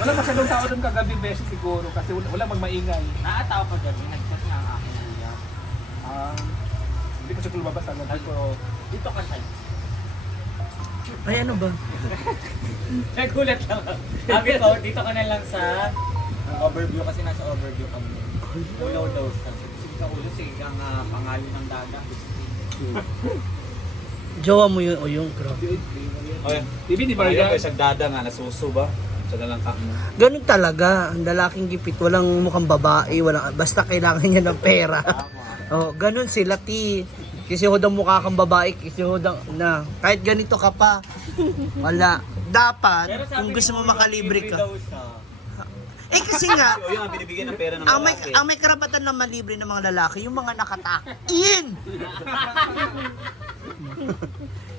Wala masyadong tao doon kagabi beses siguro kasi wala magmaingay. Nakatawa ko gabi, nag-chat nga ang aking kuya. Hindi ko siya lumabas agad pero Dito ka siya. Ay, ano ba? Nagulat lang ako. Sabi ko, dito ka na lang sa overview kasi nasa overview kami. Ulo daw sa. Sige ka ulo, sige kang pangalan ng dagat. Jowa mo yun o yung grabe. Oy, TV di ba Maria, yan? isang dada nga, nasuso ba? Sa nalang ka mo. Ganun talaga. Ang lalaking gipit. Walang mukhang babae. Walang, basta kailangan niya ng pera. Oh, ganun sila, ti. Kasi hodang mukha kang babae. Kasi hodang na. Kahit ganito ka pa. Wala. Dapat, kung gusto mo makalibre ka. Eh kasi nga, O yun, ang binibigyan ng pera ng ang may, lalaki. ang may karapatan na malibre ng mga lalaki, yung mga nakatakin.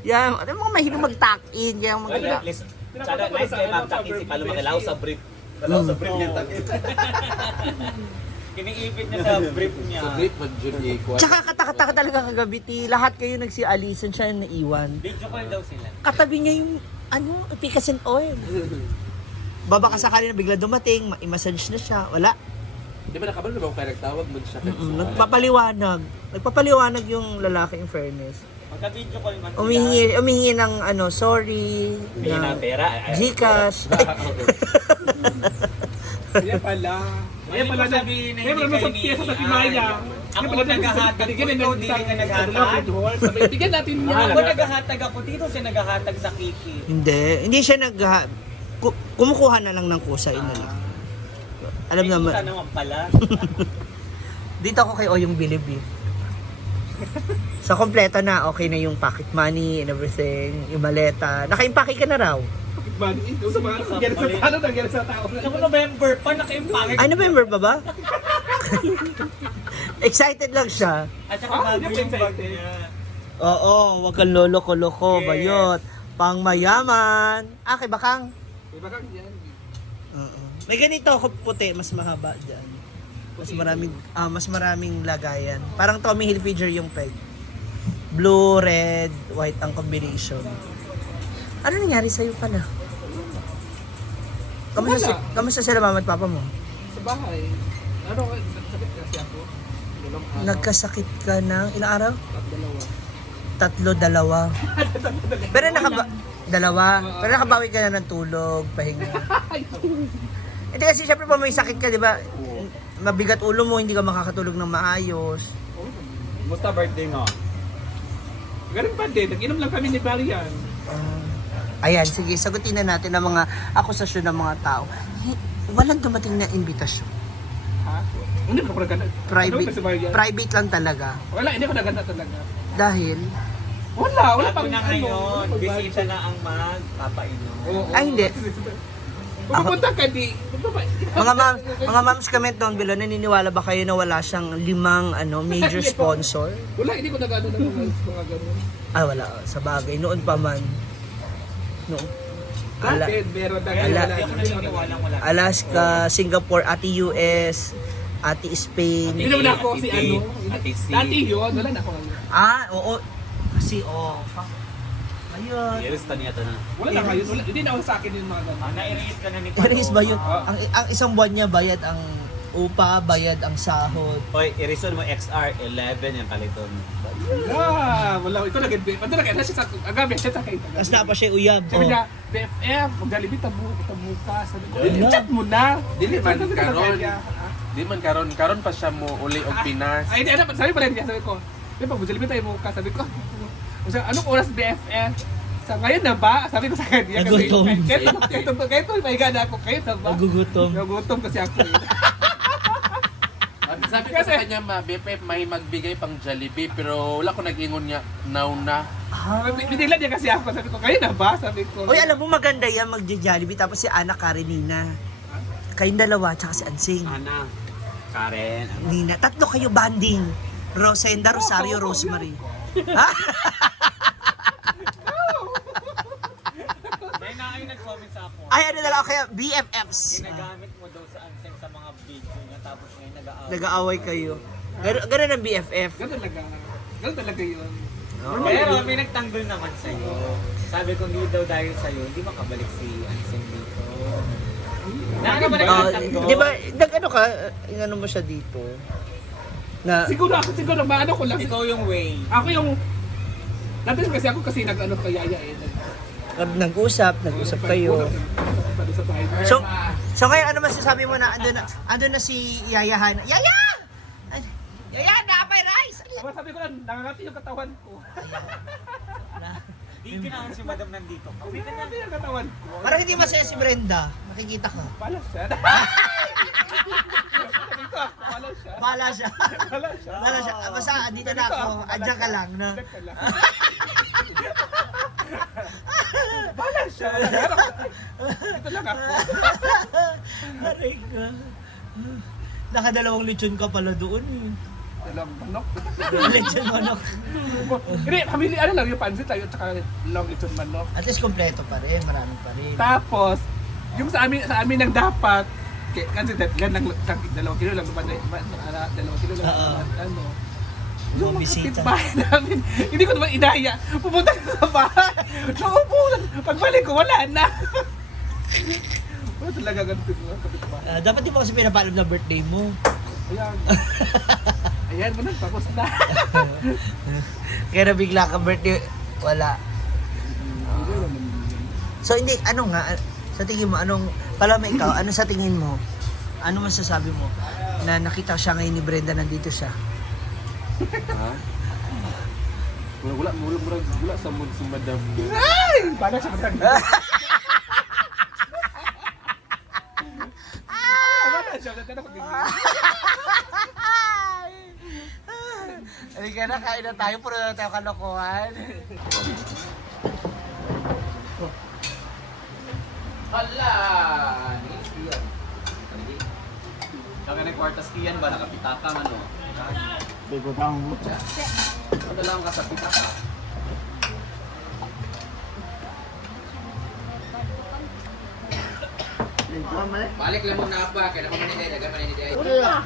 Yan, ano mga mahilig mag-tuck-in, yung Ay, mga at least, sada nice kay Ma'am Takin si Paloma Kalaw sa brief. Kalaw sa brief niya Takin. Kiniipit niya sa brief niya. Tsaka katakataka talaga kagabi, ti. Lahat kayo nagsi-alisan siya na naiwan. Video call daw sila. Katabi niya yung, efficacent oil. Baba ka sakali na bigla dumating, i-massage na siya. Wala. Di ba nakabalo na ba kung kaya nagtawag mo siya? Nagpapaliwanag. Nagpapaliwanag yung lalaki in fairness. Magka-video call man sila. Umihingi ng sorry, Bigyan ng pera. Gcash. Kaya pala. Kaya pala na. Sabihin na Kaya hindi pala kayo sa piyesa sa Timaya. Ako naghahatag ko, ikaw hindi ka naghahatag. Bigyan natin niya. Ako naghahatag ako dito, siya naghahatag sa Kiki. Hindi siya kumukuha na lang ng kusay na lang. Alam naman. Sana naman pala. Dito ako kay Oyong Bilib eh. So, kompleto na. Okay na yung pocket money and everything. Yung maleta. Naka-impake ka na raw. Bali, ito sa mga nangyari sa tao, nangyari sa tao. Ako November pa, naka-impake. Ay, November pa ba? Excited lang siya. At saka bago hindi yung ako bag excited. niya. Oo, wag kang lolo-koloko, Yes. bayot. Pang mayaman. Kay Bakang. Diba kang yan? Oo. May ganito ako puti, mas mahaba dyan. Mas maraming lagayan. Parang Tommy Hilfiger yung peg. Blue, red, white ang combination. Ano nangyari sa'yo pala? Kamusta sila mama at papa mo? Sa bahay. Ano, nagsakit kasi ako. Dalawang araw. Nagkasakit ka ng ilang araw? At dalawa. Dalawa. Pero dalawa. Pero nakabawi ka na ng tulog, pahinga. Hindi kasi syempre pa may sakit ka, di ba? Mabigat ulo mo, hindi ka makakatulog ng maayos. Musta birthday mo? Ganun pa din, nag-inom lang kami ni Barian. Ayan, sige, sagutin na natin ang mga akusasyon ng mga tao. Walang dumating na imbitasyon. Ha? Hindi ko naganda. Private lang talaga. Wala, hindi ko naganda talaga. Dahil, Wala Bago pang na ngayon, bisita na ang magpapainom. ay hindi. Pupunta ka di. Mga moms comment down below, naniniwala ba kayo na wala siyang 5 major sponsor? Wala, hindi ko nagano ng mga ganun. Ah, wala. Sa bagay. Noon pa man. Noon. Bakit? Meron na Ala- Hindi ako naniniwala wala. Alaska, Singapore, ati US, ati Spain. Hindi naman ako si ano. Ate C. Dati yun, wala na ako ngayon. Oo. Kasi, ayun. Iris ta niya to na. Wala na ngayon. Wala, hindi na ako sa akin yung mga ganun. Na-erase ka na ni Erase ba yun? Ah. Ang isang buwan niya, bayad ang upa, bayad ang sahod. Oy, irison mo XR11 yung kaliton. Wala. Ito nag-edit. Ito nag-edit siya sa agabi. Siya sa kayo. Tapos na pa siya uyab. Sabi niya, BFF, mag-Jollibee, tabu ka. Sabi ko, Wala. chat mo na. Dili man Sabi ko, karon. niya, Di man karon pa siya mo uli og Pinas. Ay, hindi, sabi pa rin niya, sabi ko, di ba, mag-Jollibee tayo mo ka. Sabi ko, anong oras BFF? Sa ngayon na ba? Sabi ko sa kanya. Nagutom. Kahit may gana ako, kayo na ba? Nagugutom. Nagutom kasi ako. Sabi ko sa kanya, BFF may magbigay pang Jollibee pero wala ko nag-ingon niya now na. Binigla niya kasi ako. Sabi ko, kayo na ba? Sabi ko. Uy, alam mo maganda yan magja-Jollibee. Tapos si Ana Karenina. Kayong dalawa, tsaka si Ansing. Ana, Karen, Nina. Tatlo kayo banding. Rosenda, Rosario, Rosemary. Ha? May na nag-comment sa ako. Ay, ano na lang, kaya BFFs. Ginagamit mo daw sa Anseng sa mga video niya tapos ngayon nag-aaway. Nag-aaway kayo. Ganun ang BFF. Ganun talaga. Ganun talaga yun. Pero may nagtanggol naman sa'yo. Sabi ko hindi daw dahil sa'yo, hindi makabalik si Anseng dito. Di ba, nag-ano ka, inano mo siya dito? Na, Siguro maano ko lang. Ikaw yung way. Ako yung natin kasi ako kasi nag-ano kay Yaya eh. nag-usap kayo. Sa bahay. So ngayon, ano masasabi mo na andun na si Yayahan? Yaya! Yaya, naapay rice! Ang sabi ko lang, nangangati yung katawan ko. Di kailangan si madam nandito. Nangangati yung katawan ko. Parang hindi masaya si Brenda. Nakikita ka. Wala siya. Sabi ko, wala siya. Bahala siya. Wala siya. Bahala siya. Basta, dito na ako. Andiyan ka lang, no? Check ka lang. Wala siya. Dito lang ako. Aray ka. Nakadalawang lechon ka pala doon eh. Dalawang manok. Lechon manok. Hindi, family, ano lang yung pansit lang, tsaka long lechon manok. At least kompleto pa rin. Marami pa rin. Tapos, yung sa amin nang dapat, kasi yan lang, 2 kilo lang naman, 2 kilo lang naman, ano. Yung mga bisita. kapitbahay namin, hindi ko naman inaya. Pupunta ko sa bahay. Naupo lang. Pagbalik ko, wala na. Wala talaga ganun yung kapitbahay. Dapat di ba kasi pinapaalam na birthday mo? Ayan. Ayan mo na, tapos na. Kaya nabigla ka birthday, wala. So hindi, ano nga, sa tingin mo, pala may ikaw, ano sa tingin mo? Ano masasabi mo? Na nakita siya ngayon ni Brenda, nandito siya. Ha? Wala sa mood si madam mo. Ay! Paano siya matang? Wala siya, natanda ko ganyan. Halika na, kain na tayo, puro na tayo kalokohan. Hala! Kami ng kwartas kiyan ba? Nakapitakang ano? Ano lang ka sa pitaka? Balik lang mo na pa, kaya naman manigay, naga manigay. Uli na!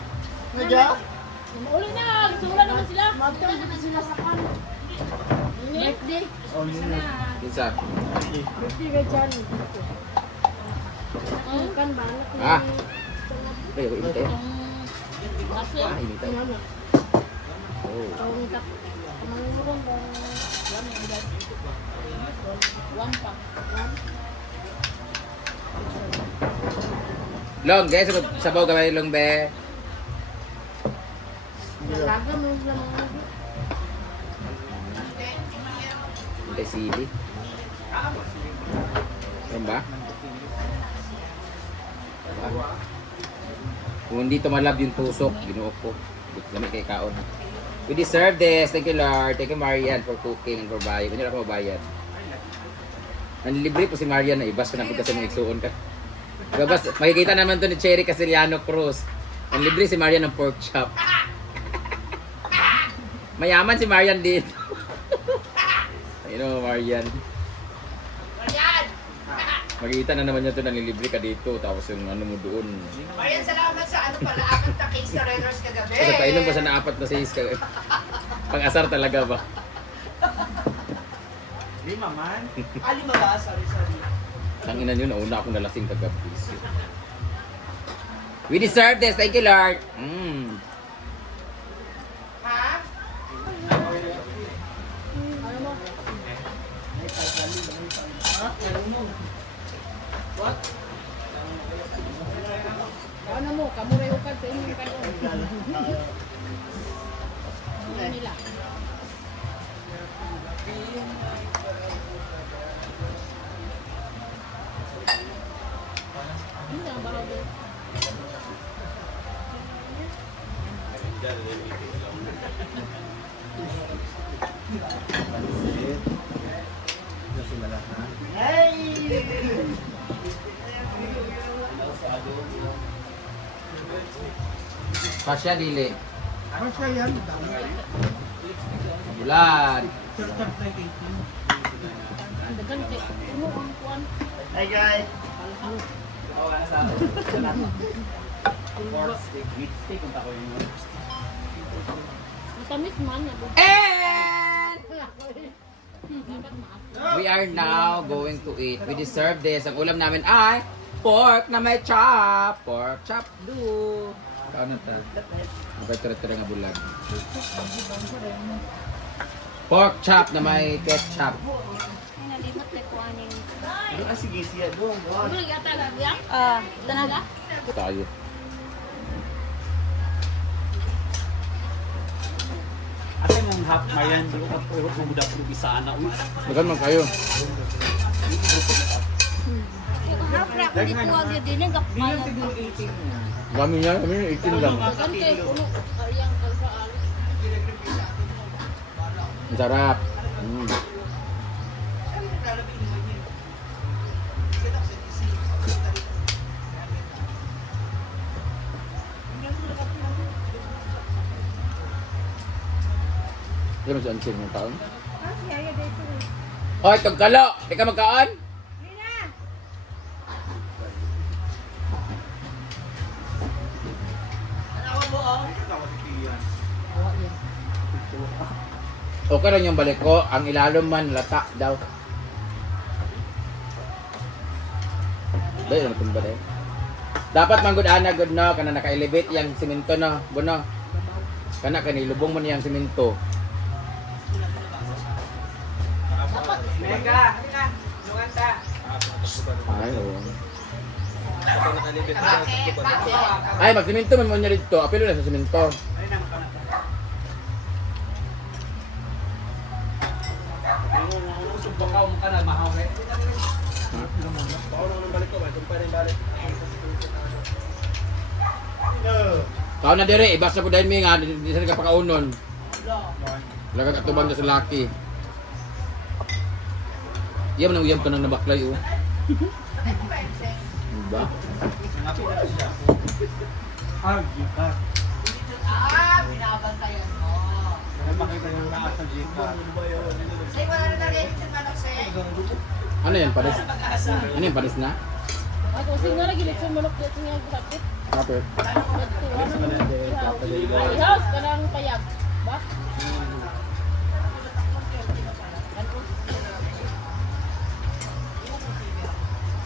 Uli na! Gusto naman sila! Magtawag naman sila sa kan. Birthday? Kinsa? Birthday ka dyan. Ang kan ba? Ah! Ay, ako imite. Kasi, Ah, imite. ano? Oh. Ang kap... Ang ba? One pa. Long, guys, sabaw gamay long be. Talaga mo lang. Hindi sili. Yan ba? Kung hindi tumalab yung tusok, ginuok ko. Gamit kay kaon. We deserve this. Thank you, Lord. Thank you, Marian, for cooking and for buying. Kung ako mabayad. Nanlilibre po si Marian na ibas ko na po kasi may igsuon ka. Gabas, makikita naman to ni Cherry Casiliano Cruz. Nanlibre si Marian ng pork chop. Mayaman si Marian dito. You know, Marian. Makikita na naman niya to nanlilibre ka dito. Tapos yung ano mo doon. Marian, salamat sa ano pala, aking takis sa Reners kagabi. Kasi painom pa siya na 4 na 6 ka. Pang-asar talaga ba? Lima man. Alima ba? Sorry. Ang ina nyo, nauna akong nalasing kagabi. We deserve this. Thank you, Lord. Ha? Ano mo? Kamuray ukad sa inyong kanon. Ano nila? Ano ang bahaw? Pasya, dili. Ano siya yan? Bulan. Ang dagan kay ano ang kuan? Hi guys. Matamis man na. And Dapat maaf. we are now going to eat. We deserve this. Ang ulam namin ay pork na may chop. Pork chop do. Ano ta? Ang tira-tira nga bulag. Pork chop na may ketchup. Ay, nalimot na ko aning. Sige, siya doon. Ano yata lang? Tanaga? Tayo. Asa yung half mayan, dito ka purot mo muda puro bisa na. Bagan man kayo. Haprak, hindi ko agad din. Nagkapala. Kami niya, kami 18 lang. Bagan kayo puno. Aryang kalsaan. Ang sarap. Mm. Di ba saan sila ng taon? Hoy, tagkalo! Di ka magkaan? Okay lang yung balik ko, ang ilalom man lata daw. Dahil naman itong balik. Dapat manggod ana good no, kana naka-elevate yung simento no, buno. Kana kanilubong mo niyang simento. Mega, halika. Lungan ta. Ay, oo. Ay, magsimento man mo niya dito. Apilo na sa simento. Ay na makana. Usog bakaw mo kana mahaw eh. Kao na dire, ibasa ko dahil mi nga, di sa nagkapakaunon. Laga katubang sa laki. Iya man ang uyab ka nang nabaklay oh. Diba? Ah, gika. Binabantayan mo. Makita yung taas ng gika. Say, wala na rin sa manok, say. Ano yan, pares? Ano yung pares na? Ako, sino na gilit sa manok dito nga gulapit. Kapit. Ay, house, kanang payag. Ba?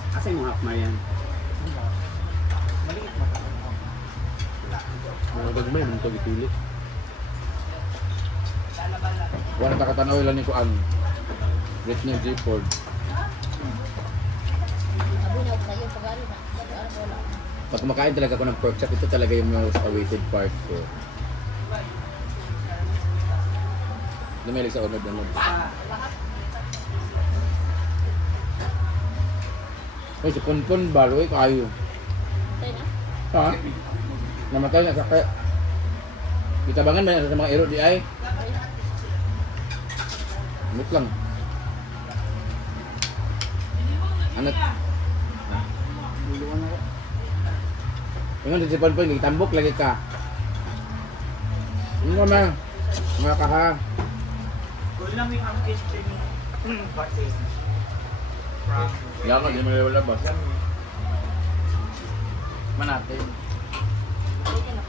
Asa yung half mayan? Mga gagmay, man ito gipili. Wala nakatanaw lang ni Kuan. Great niya G-Ford. Abinaw sa'yo, pag-ari na. Pag-ari wala. Pag kumakain talaga ako ng pork chop, ito talaga yung most awaited part ko. Lumilig sa unod-unod. Ay, si Punpun baloy kayo. Tay na? Ha? Namatay na sakit. Itabangan ba yan sa mga iro di ay? Mut lang. Ano? Ingon si Punpun, tambok lagi ka. Ano ka man? Mga kaha. Kulang yung ang kitchen. Pati. Yaman, di mo na labas. Manatin. Pwede na.